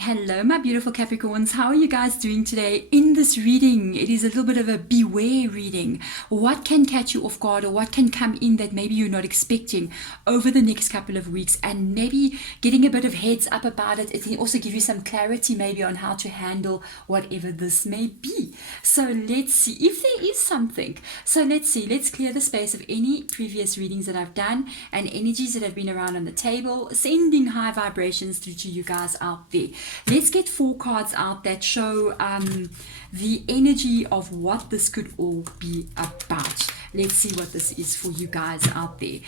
Hello, my beautiful Capricorns. How are you guys doing today? In this reading, it is a little bit of a beware reading. What can catch you off guard, or what can come in that maybe you're not expecting over the next couple of weeks, and maybe getting a bit of heads up about it. It can also give you some clarity maybe on how to handle whatever this may be. So let's see if there is something. So let's see. Let's clear the space of any previous readings that I've done and energies that have been around on the table, sending high vibrations through to you guys out there. Let's get 4 cards out that show the energy of what this could all be about. Let's see what this is for you guys out there.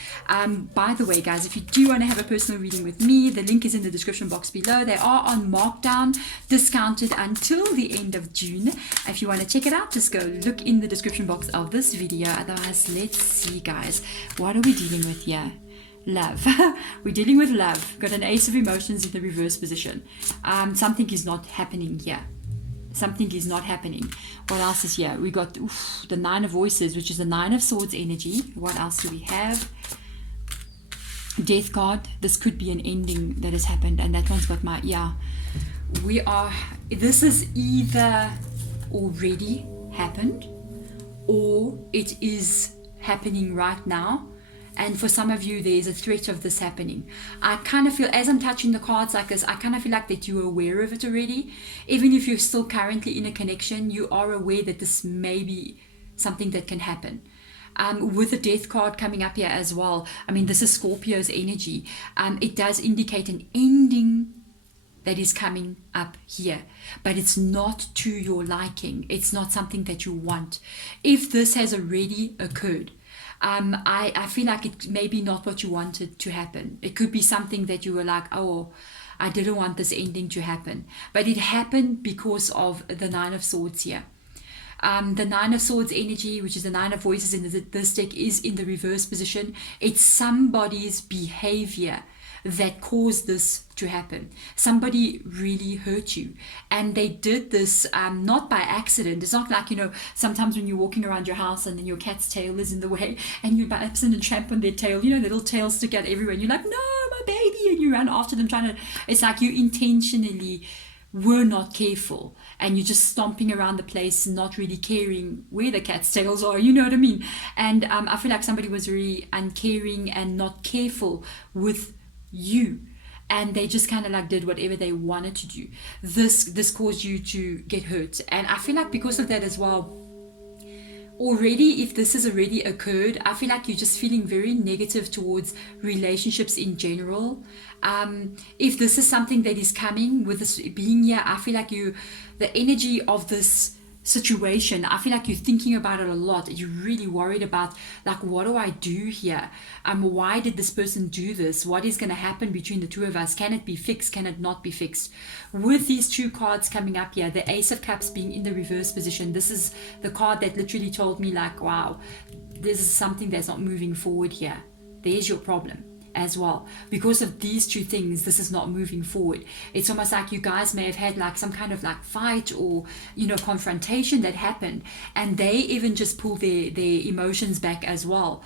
By the way, guys, if you do want to have a personal reading with me, the link is in the description box below. They are on markdown, discounted until the end of June. If you want to check it out, just go look in the description box of this video. Otherwise, let's see, guys. What are we dealing with here? Love. We're dealing with love. Got an Ace of Emotions in the reverse position. Something is not happening here. Something is not happening. What else is here? We got the Nine of Voices, which is the Nine of Swords energy. What else do we have? Death card. This could be an ending that has happened, and that one's got my, this is either already happened or it is happening right now. And for some of you, there's a threat of this happening. I kind of feel, as I'm touching the cards like this, I kind of feel like that you're aware of it already. Even if you're still currently in a connection, you are aware that this may be something that can happen. With the Death card coming up here as well, I mean, this is Scorpio's energy. It does indicate an ending that is coming up here, but it's not to your liking. It's not something that you want. If this has already occurred, I feel like it may be not what you wanted to happen. It could be something that you were like, oh, I didn't want this ending to happen. But it happened because of the Nine of Swords here. The Nine of Swords energy, which is the Nine of Voices in this deck, is in the reverse position. It's somebody's behavior that caused this to happen. Somebody really hurt you, and they did this not by accident. It's not like, sometimes when you're walking around your house and then your cat's tail is in the way and you by accident tramp on their tail, their little tails stick out everywhere and you're like, no, my baby, and you run after them it's like you intentionally were not careful and you're just stomping around the place, not really caring where the cat's tails are, you know what I mean? And I feel like somebody was really uncaring and not careful with you, and they just kind of like did whatever they wanted to do. This caused you to get hurt, and I feel like because of that as well, already, if this has already occurred, I feel like you're just feeling very negative towards relationships in general. If this is something that is coming with this being here, I feel like the energy of this situation, I feel like you're thinking about it a lot. You're really worried about, like, what do I do here? Why did this person do this? What is going to happen between the two of us? Can it be fixed? Can it not be fixed? With these 2 cards coming up here, the Ace of Cups being in the reverse position, this is the card that literally told me, like, wow, this is something that's not moving forward here. There's your problem as well. Because of these 2 things, this is not moving forward. It's almost like you guys may have had like some kind of like fight or confrontation that happened, and they even just pull their emotions back as well.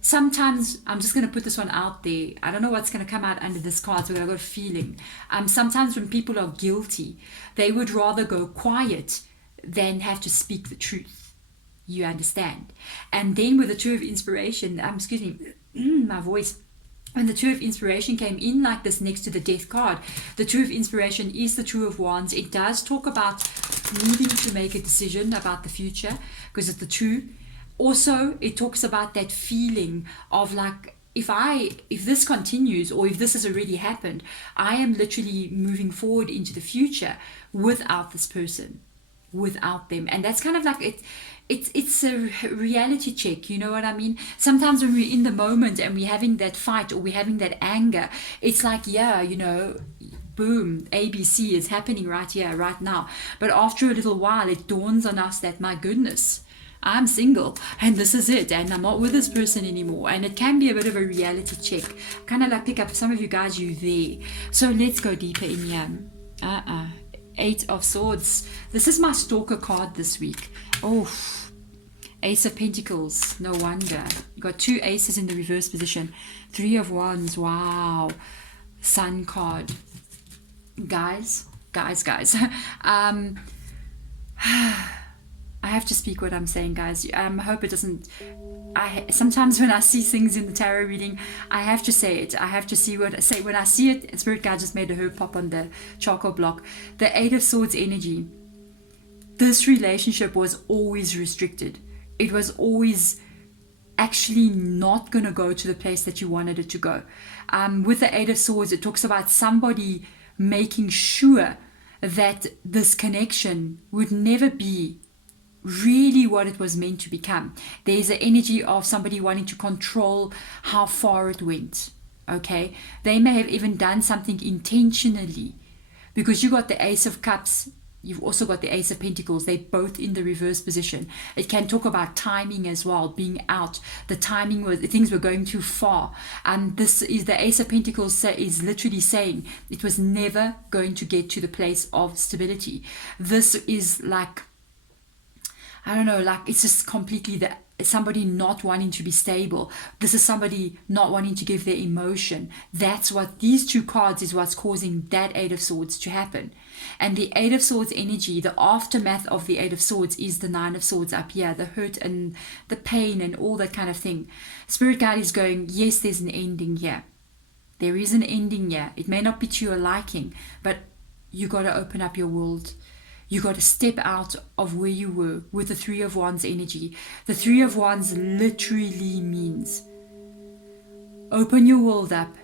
Sometimes, I'm just going to put this one out there, I don't know what's going to come out under this card, so I've got a feeling. Sometimes when people are guilty, they would rather go quiet than have to speak the truth. You understand? And then with the Two of Inspiration, my voice, when the Two of Inspiration came in like this next to the Death card, the Two of Inspiration is the Two of Wands. It does talk about needing to make a decision about the future because it's the two. Also, it talks about that feeling of like, if this continues, or if this has already happened, I am literally moving forward into the future without this person, without them. And that's kind of like it. It's a reality check, you know what I mean? Sometimes when we're in the moment and we're having that fight or we're having that anger, it's like, boom, ABC is happening right here, right now. But after a little while, it dawns on us that, my goodness, I'm single and this is it, and I'm not with this person anymore. And it can be a bit of a reality check. Kind of like pick up some of you guys, you there. So let's go deeper in here. 8 of Swords. This is my stalker card this week. Oh, Ace of Pentacles, no wonder. You got 2 aces in the reverse position. 3 of Wands, wow. Sun card. guys. I have to speak what I'm saying, guys. I hope it doesn't. Sometimes when I see things in the tarot reading, I have to say it. I have to see what I say. When I see it, Spirit Guide just made a herb pop on the charcoal block. The Eight of Swords energy. This relationship was always restricted. It was always actually not going to go to the place that you wanted it to go. With the Eight of Swords, it talks about somebody making sure that this connection would never be really what it was meant to become. There's an energy of somebody wanting to control how far it went. Okay, they may have even done something intentionally, because you got the Ace of Cups, you've also got the Ace of Pentacles. They're both in the reverse position. It can talk about timing as well, being out. The timing was, things were going too far. And this is the Ace of Pentacles is literally saying it was never going to get to the place of stability. This is like, I don't know, like it's just completely somebody not wanting to be stable. This is somebody not wanting to give their emotion. That's what these two cards is what's causing that Eight of Swords to happen. And the Eight of Swords energy, the aftermath of the Eight of Swords is the Nine of Swords up here, the hurt and the pain and all that kind of thing. Spirit Guide is going, yes, there's an ending here. There is an ending here. It may not be to your liking, but you got to open up your world. You got to step out of where you were with the Three of Wands energy. The Three of Wands literally means open your world up.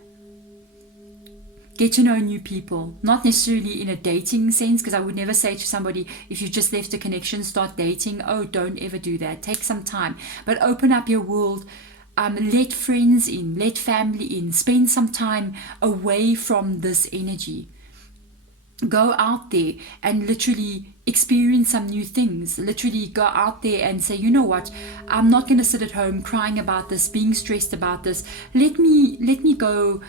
Get to know new people. Not necessarily in a dating sense, because I would never say to somebody, if you just left a connection, start dating. Oh, don't ever do that. Take some time. But open up your world. Let friends in. Let family in. Spend some time away from this energy. Go out there and literally experience some new things. Literally go out there and say, you know what, I'm not going to sit at home crying about this, being stressed about this. Let me go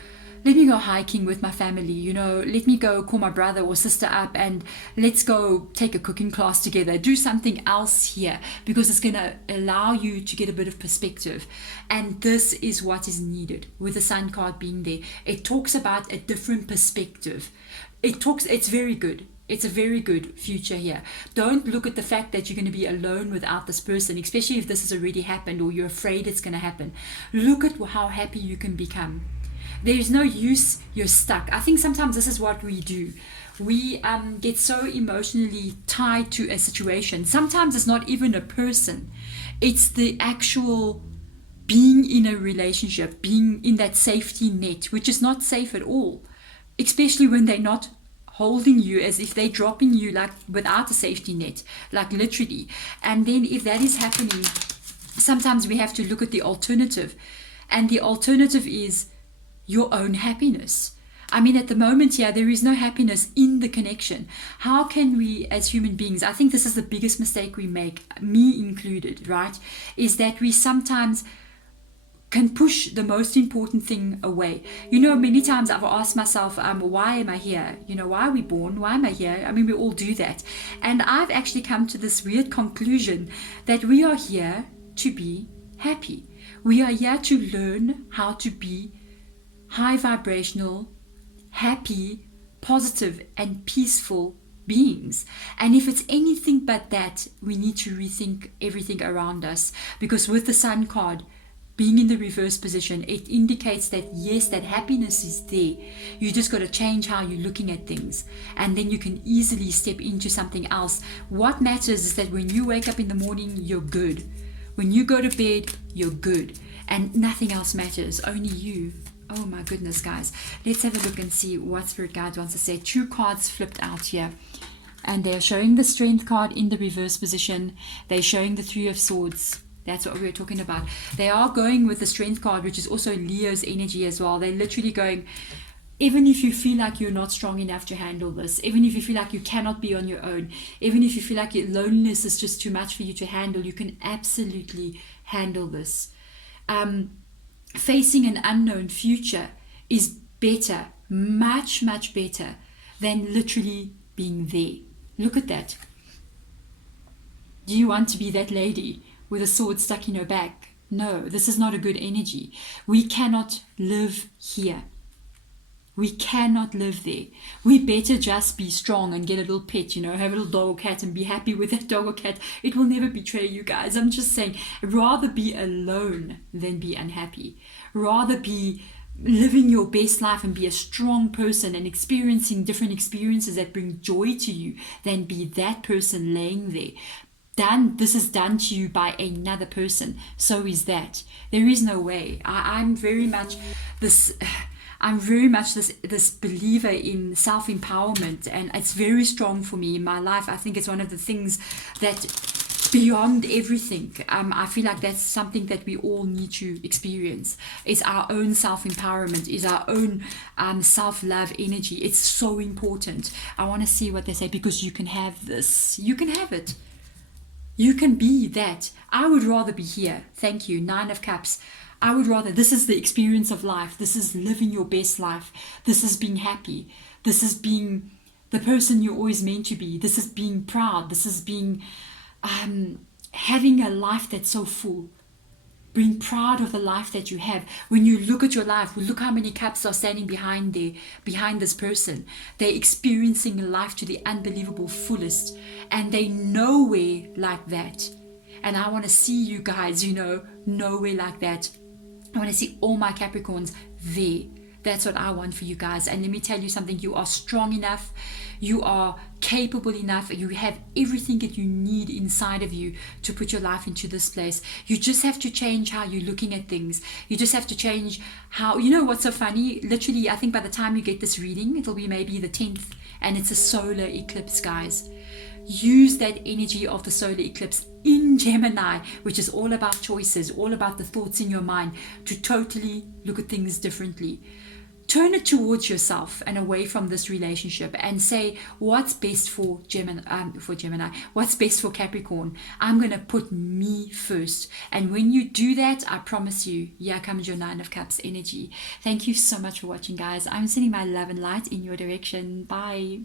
hiking with my family, you know, let me go call my brother or sister up and let's go take a cooking class together. Do something else here, because it's going to allow you to get a bit of perspective. And this is what is needed with the Sun card being there. It talks about a different perspective. It's very good. It's a very good future here. Don't look at the fact that you're going to be alone without this person, especially if this has already happened or you're afraid it's going to happen. Look at how happy you can become. There's no use you're stuck. I think sometimes this is what we do. We get so emotionally tied to a situation. Sometimes it's not even a person. It's the actual being in a relationship, being in that safety net, which is not safe at all. Especially when they're not holding you, as if they're dropping you like without a safety net, like literally. And then if that is happening, sometimes we have to look at the alternative. And the alternative is your own happiness. I mean, at the moment here, there is no happiness in the connection. How can we, as human beings, I think this is the biggest mistake we make, me included, right? Is that we sometimes can push the most important thing away. You know, many times I've asked myself, why am I here? You know, why are we born? Why am I here? I mean, we all do that. And I've actually come to this weird conclusion that we are here to be happy. We are here to learn how to be high vibrational, happy, positive, and peaceful beings. And if it's anything but that, we need to rethink everything around us. Because with the Sun card being in the reverse position, it indicates that yes, that happiness is there. You just got to change how you're looking at things, and then you can easily step into something else. What matters is that when you wake up in the morning, you're good. When you go to bed, you're good, and nothing else matters, only you. Oh my goodness, guys. Let's have a look and see what Spirit Guide wants to say. Two cards flipped out here, and they're showing the Strength card in the reverse position. They're showing the Three of Swords. That's what we were talking about. They are going with the Strength card, which is also Leo's energy as well. They're literally going, even if you feel like you're not strong enough to handle this, even if you feel like you cannot be on your own, even if you feel like your loneliness is just too much for you to handle, you can absolutely handle this. Facing an unknown future is better, much, much better than literally being there. Look at that. Do you want to be that lady with a sword stuck in her back? No, this is not a good energy. We cannot live here. We cannot live there. We better just be strong and get a little pet, have a little dog or cat and be happy with that dog or cat. It will never betray you guys. I'm just saying, rather be alone than be unhappy. Rather be living your best life and be a strong person and experiencing different experiences that bring joy to you than be that person laying there. This is done to you by another person. So is that. There is no way. I'm very much this believer in self-empowerment, and it's very strong for me in my life. I think it's one of the things that beyond everything, I feel like that's something that we all need to experience, is our own self-empowerment, is our own self-love energy. It's so important. I want to see what they say, because you can have this. You can have it. You can be that. I would rather be here. Thank you. 9 of Cups. I would rather, this is the experience of life. This is living your best life. This is being happy. This is being the person you're always meant to be. This is being proud. This is being, having a life that's so full. Being proud of the life that you have. When you look at your life, look how many cups are standing behind this person. They're experiencing life to the unbelievable fullest. And they nowhere like that. And I want to see you guys, nowhere like that. I want to see all my Capricorns there. That's what I want for you guys. And let me tell you something. You are strong enough. You are capable enough. You have everything that you need inside of you to put your life into this place. You just have to change how you're looking at things. You just have to change how, what's so funny? Literally, I think by the time you get this reading, it'll be maybe the 10th. And it's a solar eclipse, guys. Use that energy of the solar eclipse in Gemini, which is all about choices, all about the thoughts in your mind, to totally look at things differently. Turn it towards yourself and away from this relationship and say, what's best for Gemini? What's best for Capricorn? I'm going to put me first. And when you do that, I promise you, here comes your 9 of Cups energy. Thank you so much for watching, guys. I'm sending my love and light in your direction. Bye.